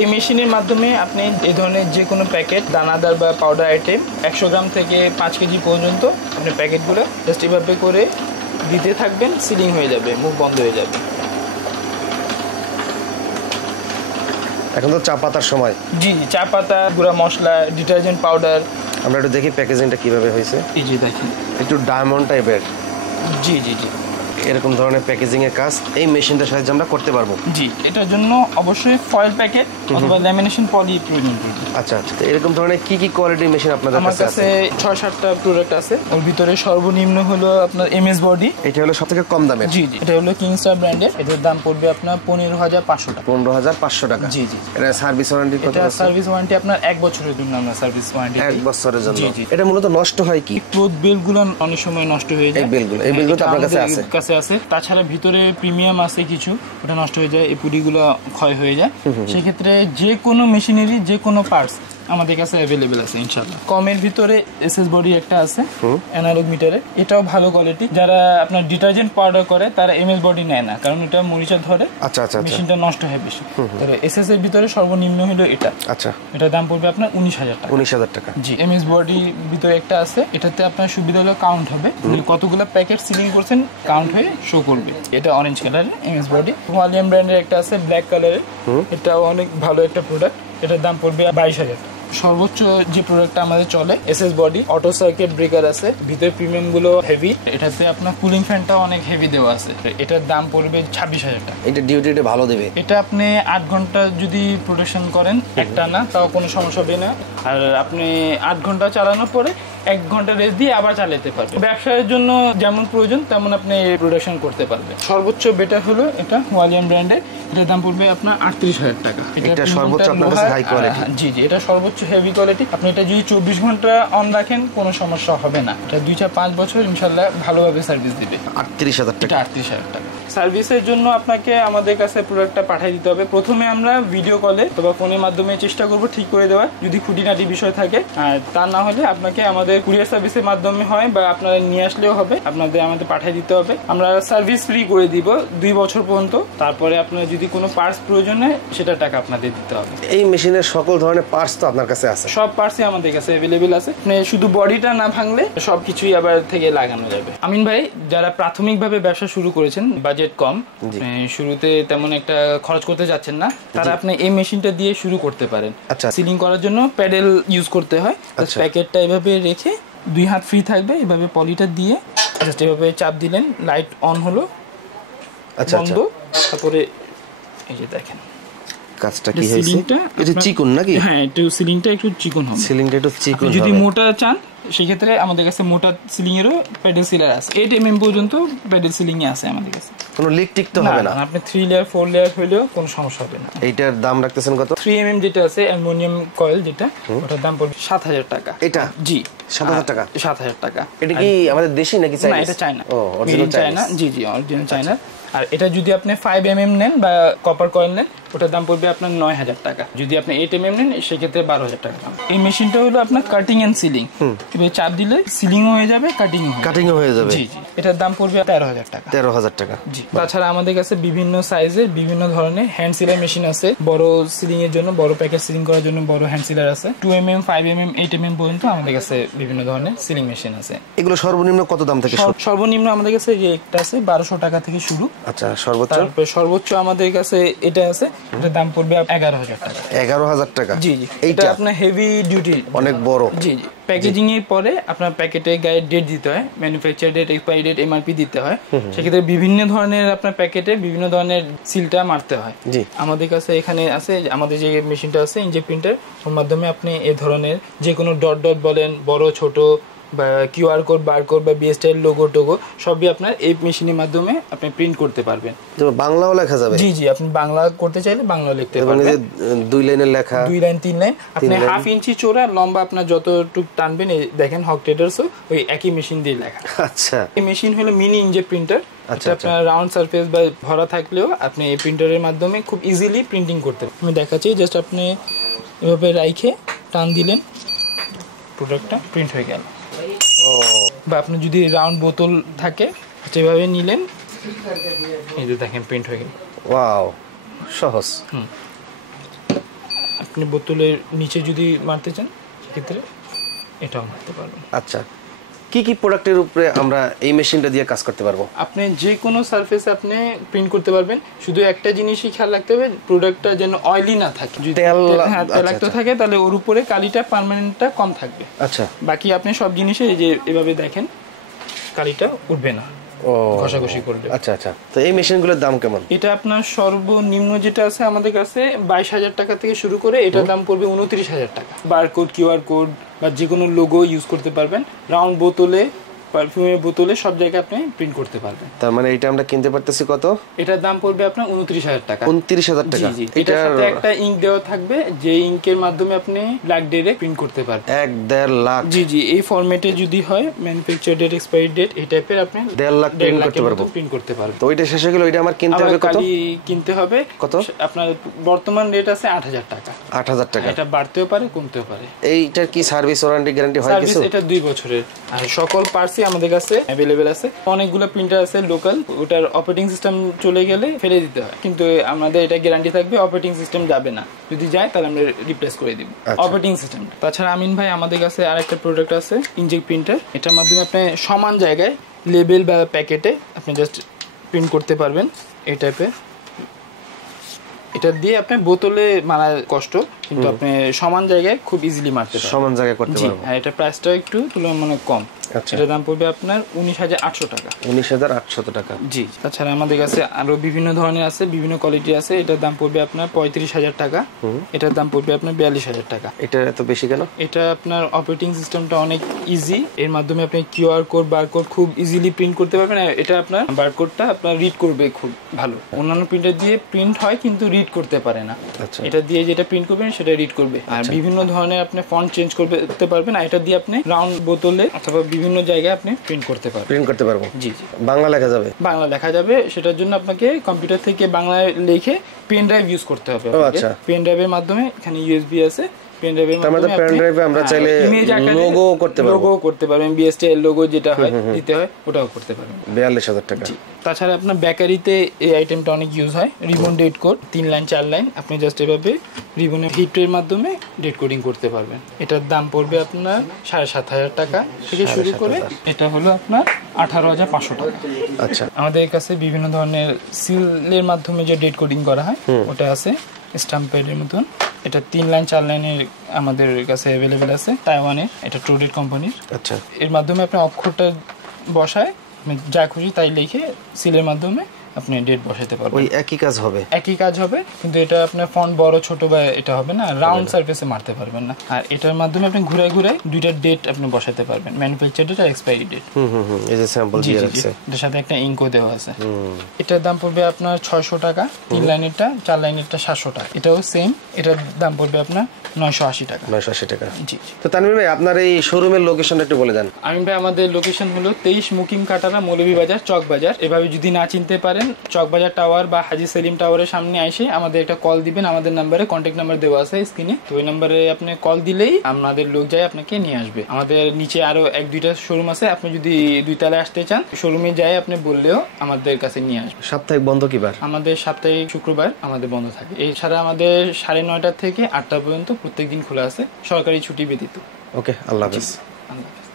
এই মেশিনের মাধ্যমে আপনি এই ধরনের যে কোনো প্যাকেট দানাদার বা পাউডার আইটেম 100 গ্রাম থেকে 5 কেজি পর্যন্ত আপনি প্যাকেটগুলো জাস্ট এভাবে করে দিতে থাকবেন, সিলিং হয়ে যাবে, মুখ বন্ধ হয়ে যাবে। এখন তো চা পাতার সময়। জি জি, চা পাতা, গুঁড়া মশলা, ডিটারজেন্ট পাউডার। আমরা একটু দেখি প্যাকেজিংটা কিভাবে হয়েছে। এই যে দেখেন, একটু ডায়মন্ড টাইপের। জি জি জি, এরকম ধরনের প্যাকেজিং এর কাজ এই মেশিনটার সাহায্যে আমরা করতে পারবো। জি, এটার জন্য অবশ্যই ফয়েল প্যাকেট অথবা ল্যামিনেশন পলি প্রয়োজন পড়বে। আচ্ছা আচ্ছা, এরকম ধরনের কি কি কোয়ালিটির মেশিন আপনাদের কাছে আছে? আমার কাছে 6-7টা প্রোডাক্ট আছে। ওর ভিতরে সর্বনিম্ন হলো আপনার এমএস বডি। এটা হলো সবথেকে কম দামের। জি জি, এটা হলো কিংস্টার ব্র্যান্ডের। এটার দাম পড়বে আপনার 15,500 টাকা। 15,500 টাকা। জি জি। এটা সার্ভিস ওয়ারেন্টি কত আছে? এটা সার্ভিস ওয়ারেন্টি আপনার 1 বছরের জন্য আমরা সার্ভিস ওয়ারেন্টি 1 বছরের জন্য। জি জি। এটা মূলত নষ্ট হয় কি? ক্লোথ বেলগুলো অনেক সময় নষ্ট হয়ে যায়। এই বেলগুলো আপনার কাছে আছে? তাছাড়া ভিতরে প্রিমিয়াম আছে কিছু, ওটা নষ্ট হয়ে যায়, এই পুডিগুলো ক্ষয় হয়ে যায়। সেক্ষেত্রে যে কোনো মেশিনারি, যে কোনো পার্টস আমাদের কাছে অ্যাভেলেবেল আছে ইনশাআল্লাহ। কমের ভিতরে এসএস বডি একটা আছে অ্যানালগ মিটারে, এটাও ভালো কোয়ালিটি। যারা আপনার ডিটারজেন্ট পাউডার করে তারা এমএস বডি নেয় না, কারণ এটা মরিচা ধরে। আচ্ছা আচ্ছা, মেশিনটা নষ্ট হয় বেশি। তবে এসএস এর ভিতরে সর্বনিম্ন হলো এটা। আচ্ছা, এটার দাম পড়বে আপনার 19,000 টাকা। 19,000 টাকা। জি, এমএস বডি ভিতরে একটা আছে, এটাতে আপনার সুবিধা হলো কাউন্ট হবে, কতগুলো প্যাকেট সিলিং করছেন কাউন্ট হয়ে শো করবে। এটা অরেঞ্জ কালারের এমএস বডি। ওয়ালিয়াম ব্র্যান্ডের একটা আছে ব্ল্যাক কালারের, এটাও অনেক ভালো একটা প্রোডাক্ট। এটার দাম পড়বে 22,000 টাকা। সর্বোচ্চ যে প্রোডাক্টটা আমাদের চলে SS body, auto circuit breaker আছে, ভিতরে প্রিমিয়াম গুলো হেভি। এটাতে আপনার কুলিং ফ্যানটা অনেক হেভি দেওয়া আছে। এটার দাম পড়বে 26,000 টাকা। এটা ডিউটিটা ভালো দেবে। এটা আপনি 8 ঘন্টা যদি প্রোটেকশন করেন একটা না, তাও কোনো সমস্যা হবে না। আর আপনি 8 ঘন্টা চালানোর পরে 1 ঘন্টা রেস্ট দিয়ে আবার চালাতে পারবেন। ব্যবসায়ের জন্য যেমন প্রয়োজন তেমন আপনি প্রোডাকশন করতে পারবেন। সর্বোচ্চ বেটার হলো এটা ওয়ালিয়াম ব্র্যান্ডের, এটার দাম পড়বে আপনার 38,000 টাকা। এটা সর্বোচ্চ আপনার কাছে হাই কোয়ালিটি। জি জি, এটা সর্বোচ্চ হেভি কোয়ালিটি। আপনি এটা যদি 24 ঘন্টা অন রাখেন কোনো সমস্যা হবে না। এটা 2-5 বছর ইনশাআল্লাহ ভালোভাবে সার্ভিস দিবে। 38,000 টাকা। এটা 38,000 টাকা। সার্ভিসের জন্য আপনাকে আমাদের কাছে প্রোডাক্টটা পাঠিয়ে দিতে হবে। প্রথমে আমরা ভিডিও কলে অথবা ফোনের মাধ্যমে চেষ্টা করব ঠিক করে দেওয়ার, যদি খুঁটিনাটি বিষয় থাকে। আর তা না হলে আপনাকে আমাদের কুরিয়ার সার্ভিসের মাধ্যমে হয় বা আপনারা নিয়ে আসলেও হবে, আপনাদের আমাদের পাঠিয়ে দিতে হবে। আমরা সার্ভিস ফ্রি করে দিব 2 বছর পর্যন্ত। তারপরে আপনার যদি কোনো পার্টস প্রয়োজন হয় সেটা টাকা আপনাদের দিতে হবে। এই মেশিনের সকল ধরনের পার্টস তো আপনার কাছে আছে? সব পার্টসই আমাদের কাছে অ্যাভেলেবেল আছে। মানে শুধু বডিটা না ভাঙলে সবকিছুই আবার থেকে লাগানো যাবে। আমিন ভাই, যারা প্রাথমিকভাবে ব্যবসা শুরু করেছেন, বাজেট কম, শুরুতে তেমন একটা খরচ করতে যাচ্ছেন না, তারা আপনি এই মেশিনটা দিয়ে শুরু করতে পারেন। আচ্ছা, সিলিং করার জন্য প্যাডেল ইউজ করতে হয়। প্যাকেটটা এভাবে রেখে 2 হাত ফ্রি থাকবে, এভাবে পলিটা দিয়ে জাস্ট এভাবে চাপ দিলেন, লাইট অন হলো, বন্ধ। তারপরে এই যে দেখেন কাজটা কি হয়েছে। এটা চিকন নাকি? হ্যাঁ, একটু সিলিংটা একটু চিকন হবে। সিলিংটা একটু চিকন। যদি মোটা চান সেক্ষেত্রে আমাদের কাছে মোটা সিলিং এরও প্যাডেল সিলার আছে। 8 mm পর্যন্ত প্যাডেল সিলিং এ আছে আমাদের কাছে। কোনো লিক টিক তো হবে না? আপনি 3 লেয়ার 4 লেয়ার হলেও কোনো সমস্যা হবে না। এইটার দাম রাখতেছেন কত? 3 mm যেটা আছে অ্যালুমিনিয়াম কয়েল, যেটা ওটার দাম পড়বে 7,000 টাকা। এটা? জি, 7,000 টাকা। 7,000 টাকা। এটা কি আমাদের দেশি নাকি চাইনা? না, এটা চায়না। ও, অরিজিনাল চায়না। জি জি, অরিজিনাল চায়না। আর এটা যদি আপনি 5 mm নেন বা কপার কয়েল নেন, ওটার দাম পড়বে আপনার 9,000 টাকা। যদি আপনি 8 mm নেন সেক্ষেত্রে 12,000 টাকা। এই মেশিনটা হলো আপনার কাটিং এন্ড সিলিং। এবার চাপ দিলে সিলিংও হয়ে যাবে, কাটিংও হয়ে যাবে। জি জি, এটার দাম পড়বে 13,000 টাকা। 13,000 টাকা। জি। তাছাড়া আমাদের কাছে বিভিন্ন সাইজের বিভিন্ন ধরনের হ্যান্ড সিলার মেশিন আছে। বড় সিলিং এর জন্য, বড় প্যাকেজ সিলিং করার জন্য বড় হ্যান্ড সিলার আছে। 2 mm, 5 mm, 8 mm পর্যন্ত আমাদের কাছে বিভিন্ন ধরনের সিলিং মেশিন আছে। এগুলো সর্বনিম্ন কত দাম থেকে শুরু? সর্বনিম্ন আমাদের কাছে যে একটা আছে 1,200 টাকা থেকে শুরু। আচ্ছা, সর্বোচ্চ? সর্বোচ্চ আমাদের কাছে এটা আছে, এটার দাম পড়বে 11,000 টাকা। 11,000 টাকা? জি জি, এটা আপনার হেভি ডিউটি, অনেক বড়। জি জি। প্যাকেজিং এর পরে আপনার প্যাকেটে গায়ে ডেট দিতে হয়, manufacture date, expiry date, MRP দিতে হয়। সেক্ষেত্রে বিভিন্ন ধরনের আপনার প্যাকেটে বিভিন্ন ধরনের সিলটা মারতে হয়। জি, আমাদের কাছে এখানে আছে, আমাদের যে মেশিনটা আছে ইনজেক্ট প্রিন্টার, ওর মাধ্যমে আপনি এই ধরনের যে কোনো ডট ডট বলেন, বড় ছোট বা কিউআর কোড, বারকোড বা বিএসটিআই লোগো টোগো সবই আপনার এই মেশিনের মাধ্যমে আপনি প্রিন্ট করতে পারবেন। বাংলাও লেখা যাবে? জি জি, আপনি বাংলা করতে চাইলে বাংলা লিখতে পারবেন। 2 লাইনের লেখা, 2 লাইন 3 লাইন। আপনি 1/2 ইঞ্চি চওড়া লম্বা আপনার যতটুকু টানবেন, দেখেন হক ট্রেডার্সও ওই একই মেশিন দিয়ে লেখা। আচ্ছা, এই মেশিন হলো মিনি ইনজেক্ট প্রিন্টার। আচ্ছা, আপনার রাউন্ড সারফেস বা ভরা থাকলেও আপনি এই প্রিন্টারের মাধ্যমে খুব ইজিলি প্রিন্টিং করতে পারবেন। আমি দেখাচ্ছি, জাস্ট আপনি এভাবে রাইখে টান দিলেন, প্রোডাক্টটা প্রিন্ট হয়ে গেল। বা আপনি যদি রাউন্ড বোতল থাকে যেভাবে নিলেন, এই যে দেখেন প্রিন্ট হয়ে গেল। ওয়াও, সহজ। আপনি বোতলের নিচে যদি মারতে চান সেক্ষেত্রে এটাও মারতে পারবেন। আচ্ছা, কি কি প্রোডাক্টের উপরে আমরা এই মেশিনটা দিয়ে কাজ করতে পারবো? আপনি যে কোনো সারফেসে আপনি প্রিন্ট করতে পারবেন, শুধু একটা জিনিসই খেয়াল রাখতে হবে প্রোডাক্টটা যেন অয়েলি না থাকে। যদি তেলাক্ত থাকে তাহলে ওর উপরে কালিটা পার্মানেন্টটা কম থাকবে। আচ্ছা, বাকি আপনি সব জিনিসে এই যে এভাবে দেখেন কালিটা উঠবে না ঘষাঘষি করলে। আচ্ছা আচ্ছা, তো এই মেশিনগুলোর দাম কেমন? এটা আপনার সর্বনিম্ন যেটা আছে আমাদের কাছে 22,000 টাকা থেকে শুরু করে এটার দাম পড়বে 29,000 টাকা। বারকোড, কিউআর কোড বা যে কোনো লোগো ইউজ করতে পারবেন। রাউন্ড বোতলে, পারফিউমের বোতলে সব জায়গায় আপনি প্রিন্ট করতে পারবেন। তার মানে এটা আমরা কিনতে পারতেছি কত? এটার দাম পড়বে আপনার 29,000 টাকা। 29,000 টাকা। এটার সাথে একটা ইঙ্ক দেওয়া থাকবে, যে ইঙ্কের মাধ্যমে আপনি ব্ল্যাক ডেটে প্রিন্ট করতে পারবেন। 1.5 লাখ। জি জি, এই ফরম্যাটে যদি হয় ম্যানুফ্যাকচার ডেট, এক্সপায়ারি ডেট এই টাইপের আপনি 1.5 লাখ প্রিন্ট করতে পারবেন। তো ওইটা শেষ হয়ে গেল, ওইটা আমার কিনতে হবে কত? কিনতে হবে কত? আপনার বর্তমান রেট আছে 8,000 টাকা। 8,000 টাকা। এটা বাড়তেও পারে কমতেও পারে। এইটার কি সার্ভিস ওয়ারেন্টি গ্যারান্টি হয় কিছু? এটা 2 বছরের। আর সকল পার্টসই আমাদের কাছে अवेलेबल আছে। অনেকগুলো প্রিন্টার আছে লোকাল, ওটার অপারেটিং সিস্টেম চলে গেলে ফেলে দিতে হয়, কিন্তু আমাদের এটা গ্যারান্টি থাকবে অপারেটিং সিস্টেম যাবে না, যদি যায় তাহলে আমরা রিপ্লেস করে দিব অপারেটিং সিস্টেম। তাছাড়া আমিন ভাই আমাদের কাছে আরেকটা প্রোডাক্ট আছে ইনজেক্ট প্রিন্টার। এটার মাধ্যমে আপনি সমান জায়গায় লেবেল বা প্যাকেটে আপনি জাস্ট প্রিন্ট করতে পারবেন এই টাইপের। এটা দিয়ে আপনি বোতলে মারা কষ্ট, কিন্তু আপনি সমান জায়গায় খুব ইজিলি মারতে পারবেন। সমান জায়গায় করতে পারবেন। হ্যাঁ, এটা প্রাইসটা একটু তুলনামূলক কম। এটার দাম পড়বে আপনার 19,800 টাকা। 19,800 টাকা। জি। তাছাড়া আমাদের কাছে আরো বিভিন্ন ধরনের আছে, বিভিন্ন কোয়ালিটি আছে। এটার দাম পড়বে আপনার 35,000 টাকা। এটার দাম পড়বে আপনার 42,000 টাকা। এটা এত বেশি কেন? এটা আপনার অপারেটিং সিস্টেমটা অনেক ইজি, এর মাধ্যমে আপনি কিউআর কোড, বারকোড খুব ইজিলি প্রিন্ট করতে পারবেন। এটা আপনার বারকোডটা আপনার রিড করবে খুব ভালো। অন্যান্য প্রিন্টার দিয়ে প্রিন্ট হয় কিন্তু রিড করতে পারে না। এটা দিয়ে যেটা প্রিন্ট করবেন সেটা রিড করবে। আর বিভিন্ন ধরনের আপনি ফন্ট চেঞ্জ করতে পারবেন। আর এটা দিয়ে আপনি রাউন্ড বোতলে অথবা বিভিন্ন জায়গায় আপনি প্রিন্ট করতে পারবো। জি জি, বাংলা লেখা যাবে। বাংলা লেখা যাবে। সেটার জন্য আপনাকে কম্পিউটার থেকে বাংলায় লিখে পেন ড্রাইভ ইউজ করতে হবে। আচ্ছা, পেন ড্রাইভের মাধ্যমে এখানে ইউএসবি আছে, পেন ড্রাইভের মাধ্যমে পেন ড্রাইভে আমরা চাইলে লোগো করতে পারবেন, বিএসটিএল লোগো যেটা হয় দিতে হয় ওটাও করতে পারবেন। 42,000 টাকা। তাছাড়া আপনার বেকারিতে এই আইটেমটা অনেক ইউজ হয়। Ribbon date code 3 line 4 line আপনি জাস্ট এভাবে রিবনের হিটের মাধ্যমে ডেট কোডিং করতে পারবেন। এটার দাম পড়বে আপনার 7,500 টাকা থেকে শুরু করে এটা হলো আপনার 18,500 টাকা। আচ্ছা, আমাদের কাছে বিভিন্ন ধরনের সিলের মাধ্যমে যে ডেট কোডিং করা হয় ওটা আছে, স্ট্যাম্প প্যাডের মতন। এটা 3 লাইন 4 লাইনের আমাদের কাছে अवेलेबल আছে, তাইওয়ানের। এটা ট্রুডেট কোম্পানির। আচ্ছা, এর মাধ্যমে আপনি অক্ষরটা বসায় যা খুশি তাই লিখে সিলের মাধ্যমে আপনি ডেট বসাতে পারবেন। ওই একই কাজ হবে, কিন্তু এটা আপনার ফন্ট বড় ছোট বা এটা হবে না, রাউন্ড সারফেসে মারতে পারবেন না। আর এটার মাধ্যমে আপনি ঘুরে দুইটা ডেট আপনি বসাতে পারবেন, ম্যানুফ্যাকচার ডেট আর এক্সপায়ারি ডেট। এই যে স্যাম্পল দিয়ে রাখছে, এর সাথে একটা ইনকও দেওয়া আছে। এটার দাম পড়বে আপনার 600 টাকা। 3 লাইনেরটা, 4 লাইনেরটা 700 টাকা। এটাও সেম, এটার দাম পড়বে আপনার 980 টাকা। 980 টাকা। জি। তো তানভীর ভাই, আপনার এই শোরুমের লোকেশনটা একটু বলে দেন। আমিন ভাই, আমাদের লোকেশন হলো 23 মুকিম কাটারা, মৌলভীবাজার, চক বাজার। এভাবে যদি না চিনতে পারেন, চকবাজার টাওয়ার বা হাজী সেলিম টাওয়ারের সামনে এসে আমাদের একটা কল দিবেন। আমাদের নাম্বারে কন্ট্যাক্ট নাম্বার দেওয়া আছে স্ক্রিনে, তো ওই নাম্বারে আপনি কল দিলেই আমাদের লোক যায় আপনাকে নিয়ে আসবে। আমাদের নিচে আরো 1-2টা শোরুম আছে, আপনি যদি 2 তলায় আসতে চান শোরুমে যাই আপনি বললেও আমাদের কাছে নিয়ে আসবে। সাপ্তাহিক বন্ধ কি বার? আমাদের সাপ্তাহিক শুক্রবার আমাদের বন্ধ থাকে। এছাড়া আমাদের 9:30 থেকে 8টা পর্যন্ত প্রত্যেকদিন খোলা আছে, সরকারি ছুটি ব্যতীত। ওকে, আল্লাহ হাফেজ। আল্লাহ হাফেজ।